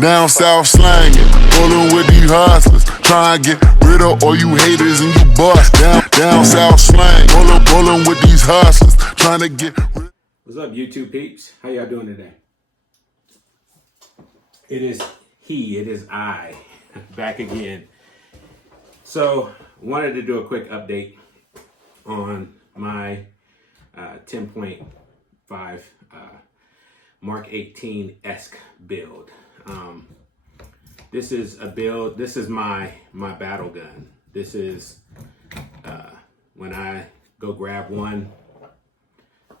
Down south slanging, pulling with these hustlers, trying to get rid of all you haters and you bust. Down south slang, pulling with these hustlers, trying to get rid. What's up, YouTube peeps? How y'all doing today? It is I, back again. So, wanted to do a quick update on my 10.5 Mark 18-esque build. This is a build. This is my battle gun. This is when I go grab one.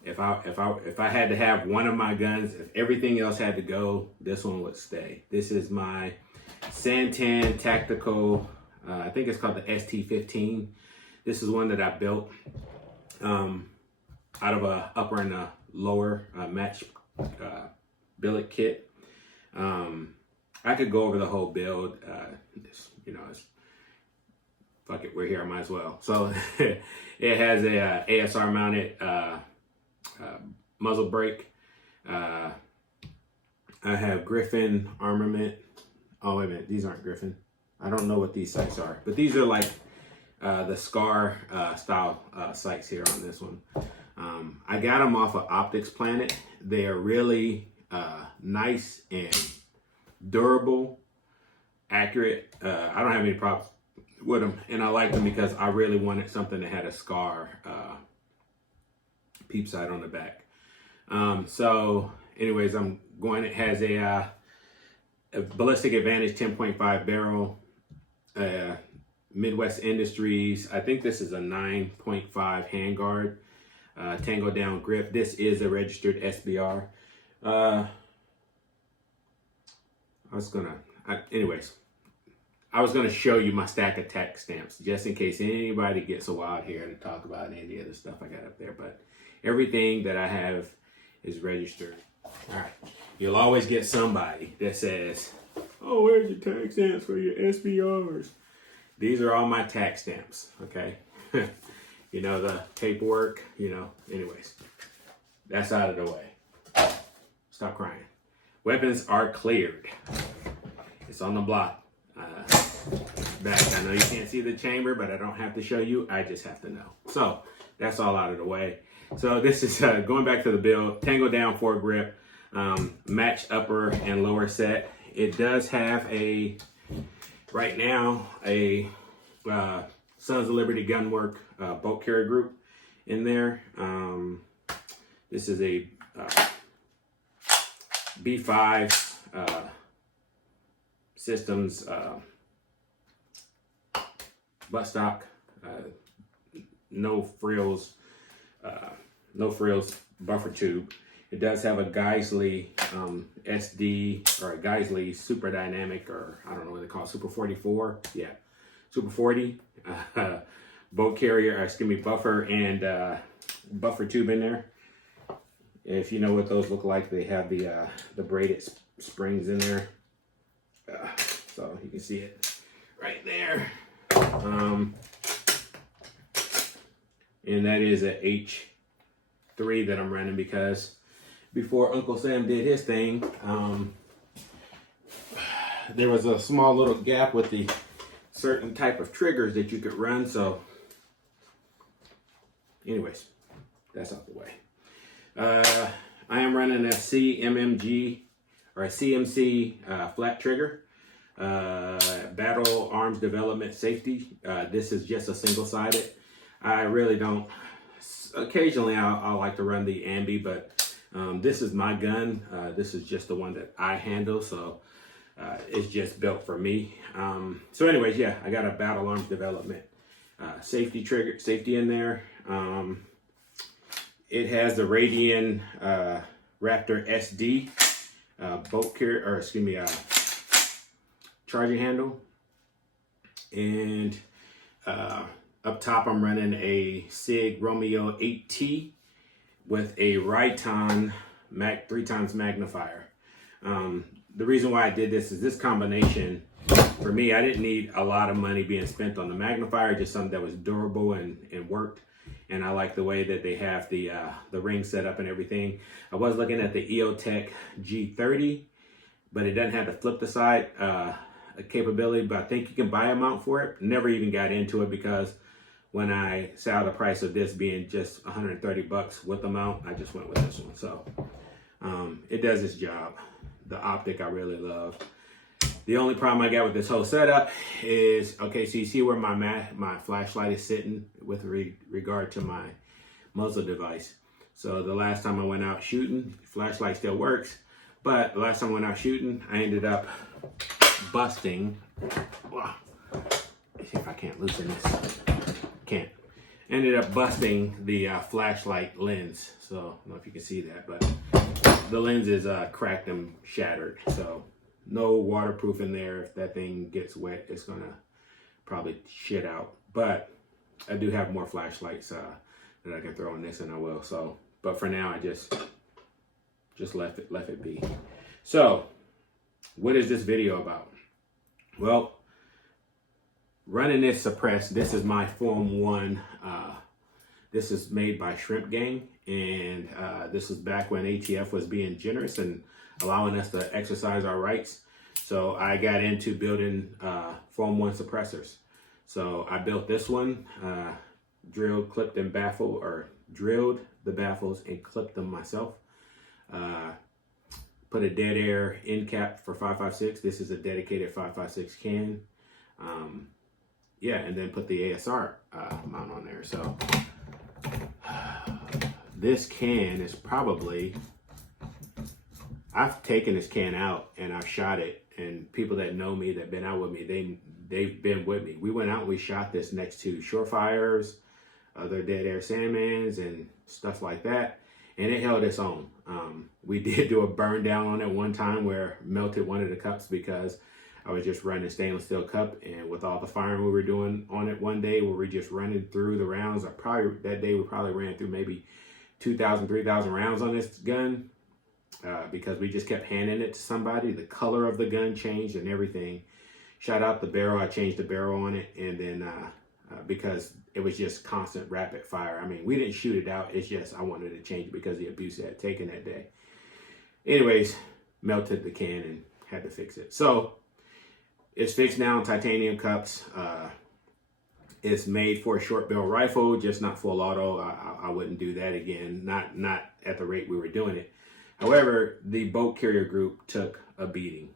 If I had to have one of my guns, if everything else had to go, this one would stay. This is my Santan tactical. I think it's called the ST15. This is one that I built out of a upper and a lower match billet kit. I could go over the whole build. It's fuck it, we're here, I might as well. So it has a ASR mounted muzzle brake. I have Griffin armament. Oh wait a minute, these aren't Griffin. I don't know what these sights are, but these are like the Scar style sights here on this one. I got them off of Optics Planet. They are really nice and durable, accurate. I don't have any problems with them, and I like them because I really wanted something that had a Scar peep sight on the back. So anyways, I'm going, it has a Ballistic Advantage 10.5 barrel, Midwest Industries. I think this is a 9.5 handguard, Tango down grip. This is a registered SBR. I was gonna show you my stack of tack stamps just in case anybody gets so wild here to talk about any of the stuff I got up there, but everything that I have is registered. All right, you'll always get somebody that says, "Oh, where's your tax stamps for your SBRs?" These are all my tax stamps, okay? You know, the paperwork, anyways. That's out of the way. Stop crying. Weapons are cleared. It's on the block. Back. I know you can't see the chamber, but I don't have to show you. I just have to know. So that's all out of the way. So this is going back to the build. Tango down foregrip, match upper and lower set. It does have right now a Sons of Liberty Gunwork bolt carrier group in there. This is a B5 Systems buttstock, no frills buffer tube. It does have a Geisley SD or a Geisley Super Dynamic, or I don't know what they call it, Super 44. Yeah, Super 40 boat carrier, buffer and buffer tube in there. If you know what those look like, they have the braided springs in there. So you can see it right there. And that is a H3 that I'm running because before Uncle Sam did his thing, there was a small little gap with the certain type of triggers that you could run. So anyways, that's out the way. I am running a CMMG or a CMC flat trigger, Battle Arms Development Safety. This is just a single-sided. I really don't. Occasionally, I like to run the ambi, but this is my gun. This is just the one that I handle, so it's just built for me. So anyways, yeah, I got a Battle Arms Development safety in there. It has the Radian Raptor SD bolt carrier, or charging handle, and up top I'm running a SIG Romeo 8T with a Riton 3x magnifier. The reason why I did this is this combination, for me, I didn't need a lot of money being spent on the magnifier, just something that was durable and worked. And I like the way that they have the ring set up and everything. I was looking at the EOTech G30, but it doesn't have the flip the side capability, but I think you can buy a mount for it. Never even got into it because when I saw the price of this being just 130 bucks with the mount, I just went with this one. So it does its job. The optic I really love. The only problem I got with this whole setup is, okay, so you see where my flashlight is sitting with regard to my muzzle device. So the last time I went out shooting, flashlight still works, but the last time I went out shooting, I ended up busting. Let's see if I can't loosen this. Can't. Ended up busting the flashlight lens. So I don't know if you can see that, but the lens is cracked and shattered. So no waterproof in there. If that thing gets wet, it's gonna probably shit out. But I do have more flashlights that I can throw in this, and I will. So, but for now, I just left it be. So, what is this video about? Well, running this suppressed. This is my Form 1. This is made by Shrimp Gang, and this was back when ATF was being generous and allowing us to exercise our rights. So I got into building Form 1 suppressors. So I built this one, drilled, clipped, and baffled, or drilled the baffles and clipped them myself. Put a dead air end cap for 5.56. This is a dedicated 5.56 can. Yeah, and then put the ASR mount on there. So this can is probably, I've taken this can out and I've shot it, and people that know me, that been out with me, they've been with me. We went out and we shot this next to Surefires, other dead air Sandmans and stuff like that, and it held its own. We did do a burn down on it one time where melted one of the cups because I was just running a stainless steel cup, and with all the firing we were doing on it one day where we just running through the rounds, that day we probably ran through maybe 2,000, 3,000 rounds on this gun because we just kept handing it to somebody. The color of the gun changed and everything. Shot out the barrel, I changed the barrel on it, and then because it was just constant rapid fire. I mean, we didn't shoot it out, it's just I wanted to change it because of the abuse it had taken that day. Anyways, melted the can and had to fix it. So it's fixed now in titanium cups. It's made for a short barrel rifle, just not full auto. I wouldn't do that again, not at the rate we were doing it. However, the boat carrier group took a beating.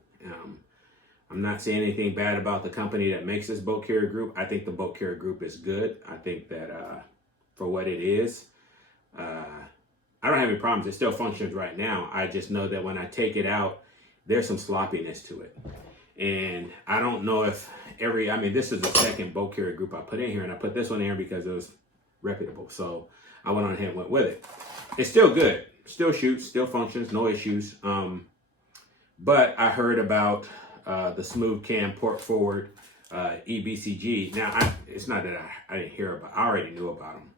I'm not saying anything bad about the company that makes this boat carrier group. I think the boat carrier group is good. I think that for what it is, I don't have any problems. It still functions right now. I just know that when I take it out, there's some sloppiness to it. And I don't know if this is the second boat carrier group I put in here, and I put this one in here because it was reputable. So I went on ahead and went with it. It's still good. Still shoots, still functions, no issues. But I heard about the Smooth Cam Port Forward EBCG. Now, it's not that I didn't hear about, I already knew about them.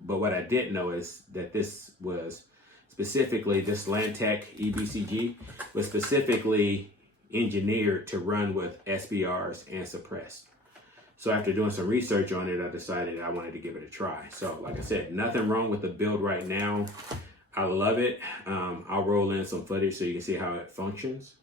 But what I didn't know is that this was specifically, this Lantac EBCG was specifically engineered to run with SBRs and suppressed. So after doing some research on it, I decided I wanted to give it a try. So like I said, nothing wrong with the build right now. I love it. I'll roll in some footage so you can see how it functions.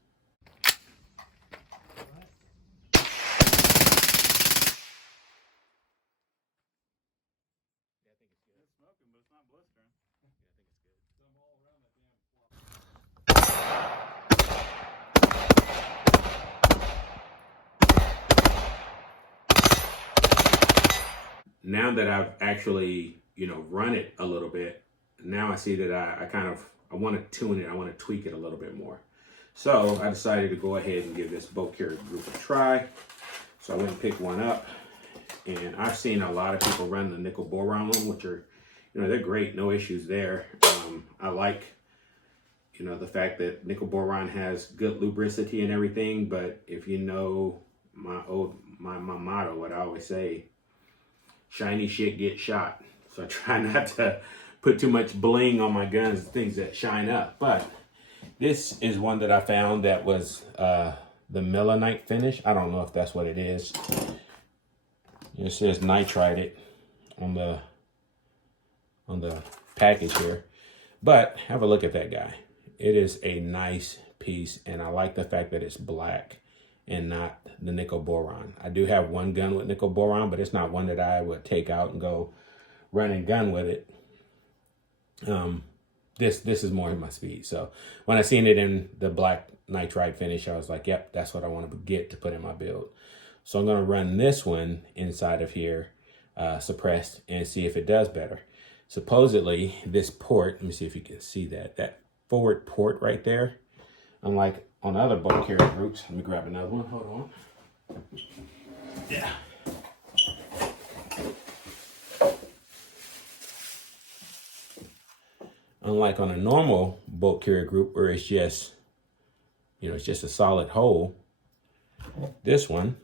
Now that I've actually, run it a little bit, now I see that I want to tune it. I want to tweak it a little bit more. So I decided to go ahead and give this boat carrier group a try. So I went and picked one up, and I've seen a lot of people run the nickel boron one, which are, they're great, no issues there. I like, the fact that nickel boron has good lubricity and everything, but if you know my motto, what I always say, shiny shit gets shot. So I try not to put too much bling on my guns, things that shine up. But this is one that I found that was the melanite finish. I don't know if that's what it is. It says nitride it on the package here. But have a look at that guy. It is a nice piece, and I like the fact that it's black and not the nickel boron. I do have one gun with nickel boron, but it's not one that I would take out and go run and gun with it. This is more in my speed. So when I seen it in the black nitride finish, I was like, yep, that's what I want to get to put in my build. So I'm going to run this one inside of here, suppressed, and see if it does better. Supposedly this port, let me see if you can see that forward port right there, unlike on other bolt carrier groups. Let me grab another one, hold on. Yeah. Unlike on a normal bolt carrier group where it's just, it's just a solid hole, this one,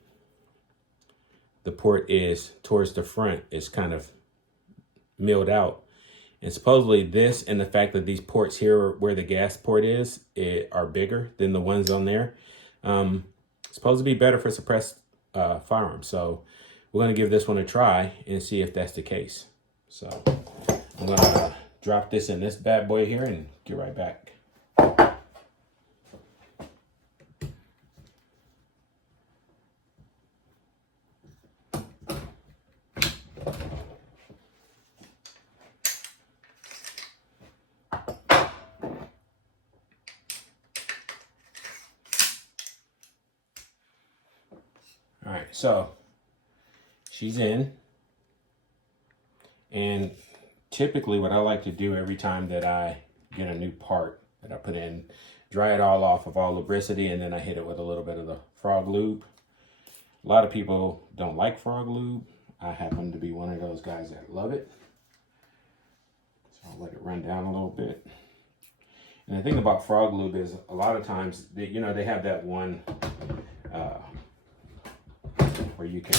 the port is towards the front. It's kind of milled out. And supposedly this and the fact that these ports here where the gas port is are bigger than the ones on there. Supposed to be better for suppressed firearms. So we're going to give this one a try and see if that's the case. So I'm going to drop this in this bad boy here and get right back. All right, so she's in, and typically what I like to do every time that I get a new part that I put in, dry it all off of all lubricity, and then I hit it with a little bit of the frog lube. A lot of people don't like frog lube. I happen to be one of those guys that love it. So I'll let it run down a little bit. And the thing about frog lube is a lot of times, they have that one where you can,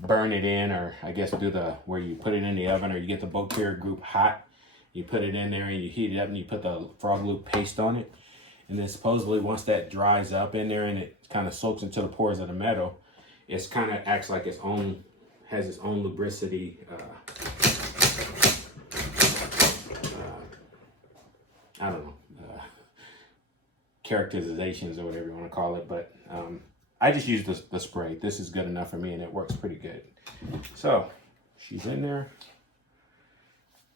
burn it in, or I guess do where you put it in the oven, or you get the bolt carrier group hot, you put it in there and you heat it up and you put the frog lube paste on it. And then supposedly once that dries up in there and it kind of soaks into the pores of the metal, it's kind of acts like has its own lubricity, I don't know, characterizations or whatever you want to call it, but I just use the spray. This is good enough for me, and it works pretty good. So she's in there.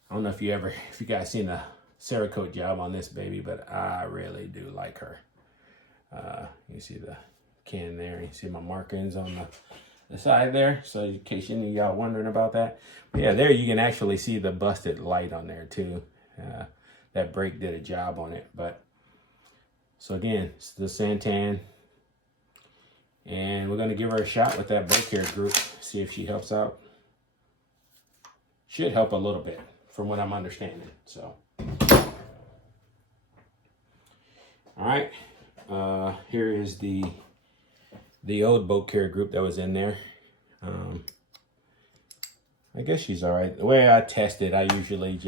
I don't know if you guys seen the Cerakote job on this baby, but I really do like her. You see the can there. You see my markings on the side there. So in case any of y'all wondering about that, but yeah, there you can actually see the busted light on there too. That brake did a job on it, but. So again, it's the Santan, and we're going to give her a shot with that bolt carrier group, see if she helps out. Should help a little bit from what I'm understanding. So, all right, here is the old bolt carrier group that was in there. I guess she's all right. The way I test it, I usually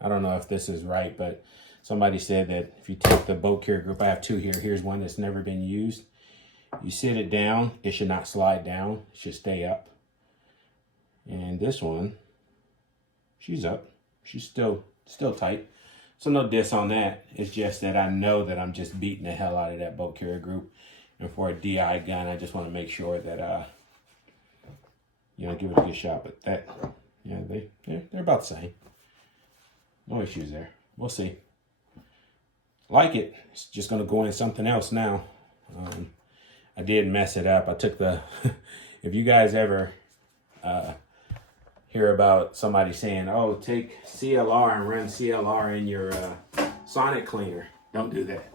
I don't know if this is right, but somebody said that if you take the bolt carrier group, I have two here. Here's one that's never been used. You sit it down, it should not slide down. It should stay up. And this one, she's up. She's still tight. So no diss on that. It's just that I know that I'm just beating the hell out of that bolt carrier group. And for a DI gun, I just want to make sure that, give it a good shot. But that, they're about the same. No issues there. We'll see. Like it. It's just going to go in something else now. I did mess it up. I took if you guys ever hear about somebody saying, oh, take CLR and run CLR in your sonic cleaner, don't do that.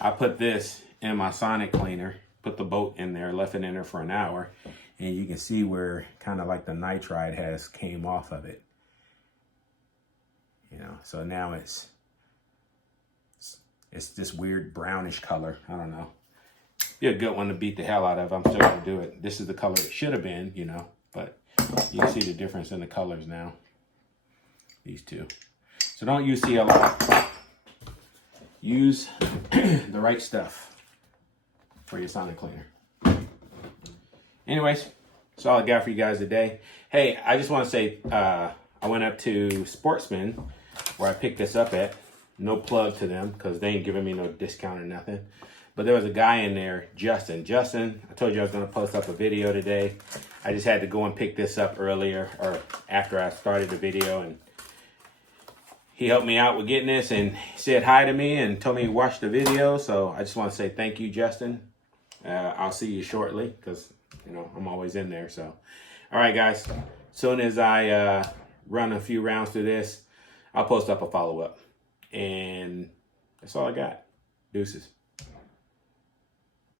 I put this in my sonic cleaner, put the bolt in there, left it in there for an hour, and you can see where kind of like the nitride has came off of it. So now it's this weird brownish color. I don't know. Be a good one to beat the hell out of. I'm still gonna do it. This is the color it should have been, but you can see the difference in the colors now. These two. So don't use CLR. Use the right stuff for your sonic cleaner. Anyways, that's all I got for you guys today. Hey, I just want to say I went up to Sportsman where I picked this up at. No plug to them because they ain't giving me no discount or nothing. But there was a guy in there, Justin. Justin, I told you I was going to post up a video today. I just had to go and pick this up earlier or after I started the video, and he helped me out with getting this and said hi to me and told me to watch the video. So I just want to say thank you, Justin. I'll see you shortly because, you know, I'm always in there. So, all right, guys. As soon as I run a few rounds through this, I'll post up a follow-up. And that's all I got. Deuces.